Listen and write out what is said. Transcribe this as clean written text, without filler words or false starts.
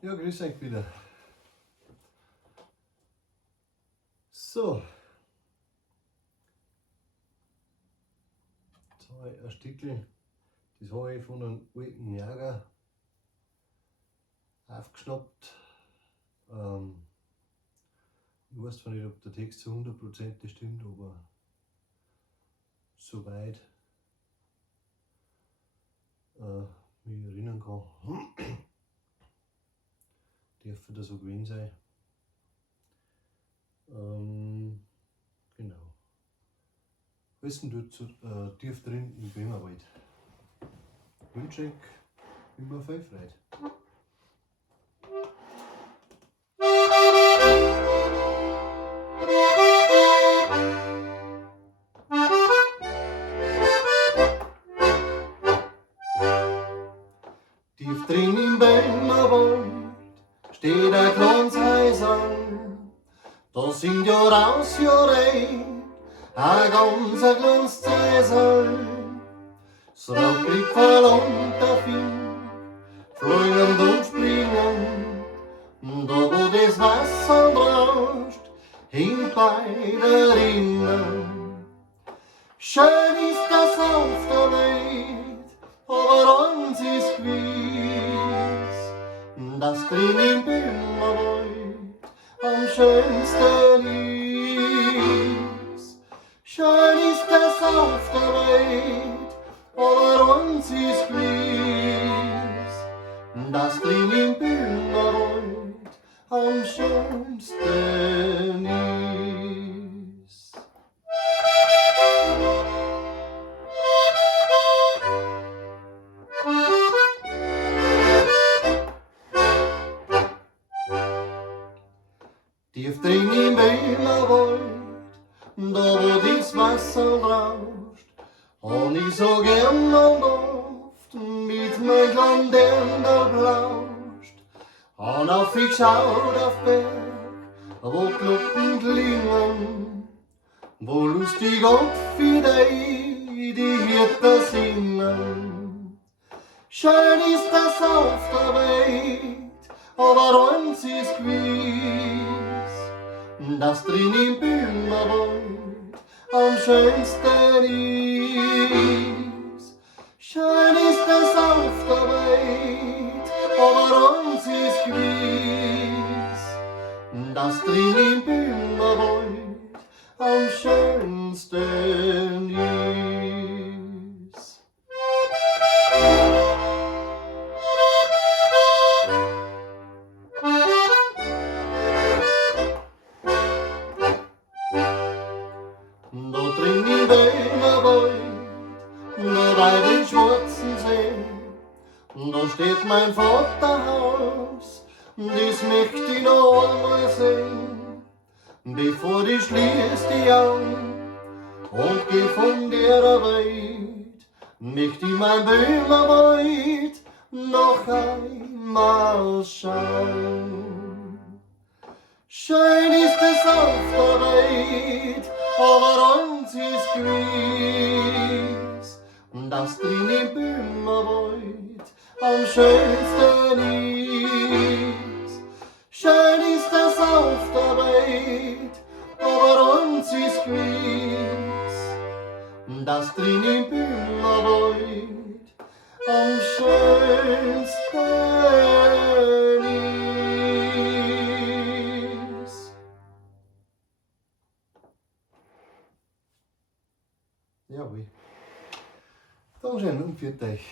Ja, grüß euch wieder. So. Jetzt habe ich ein Stückchen, das habe ich von einem alten Jäger aufgeschnappt. Ich weiß zwar nicht, ob der Text zu 100% stimmt, aber soweit mich erinnern kann, dürfte das so gewesen sein. Genau. Was denn dort tief drin im Böhmerwald? Ich wünsche euch immer viel Freude. Tief drin im Böhmerwald steht ein kloans Häuserl. Da sind Jahr aus, Jahr ein, ganz kleines Häuserl. Das Rauch kriegt voll unter Fing, fliegend und springend. Da wo das Wasser rauscht, hinkt bei der Rinnen. Schön ist das auf der Welt, aber eins ist gewiss, das drin im Böhmerwald am schönsten ist. Schön ist das auf der Welt, aber eins ist gewiss, das drin im Böhmerwald am schönsten ist. Tief drin im Böhmerwald, da wo das Wasser rauscht, hab ich so gern und oft mit mein kleinen Dirndl plauscht. Und auf ich geschaut auf Berg, wo Glocken klingen, wo lustig und fidei die Hirten singen. Schön ist das auf der Welt, aber eins ist gewiss, das drin im Böhmerwald am schönsten ist. Schön ist das auf der Welt, aber eins ist gewiss, das drin im Böhmerwald am schönsten ist. Da drin im Böhmerwald, da bei den schwarzen See, da steht mein Vaterhaus, das möcht ich noch einmal sehen. Bevor ich schließ die Augen und geh von der Welt, möcht ich mein Böhmerwald noch einmal schauen. Schön ist es auf der Welt, aber eins ist gewiss, das drin im Böhmerwald am schönsten ist. Schön ist das auf der Welt, aber eins ist gewiss, das drin im Böhmerwald am schönsten ist. Jawohl. Dankeschön und für euch.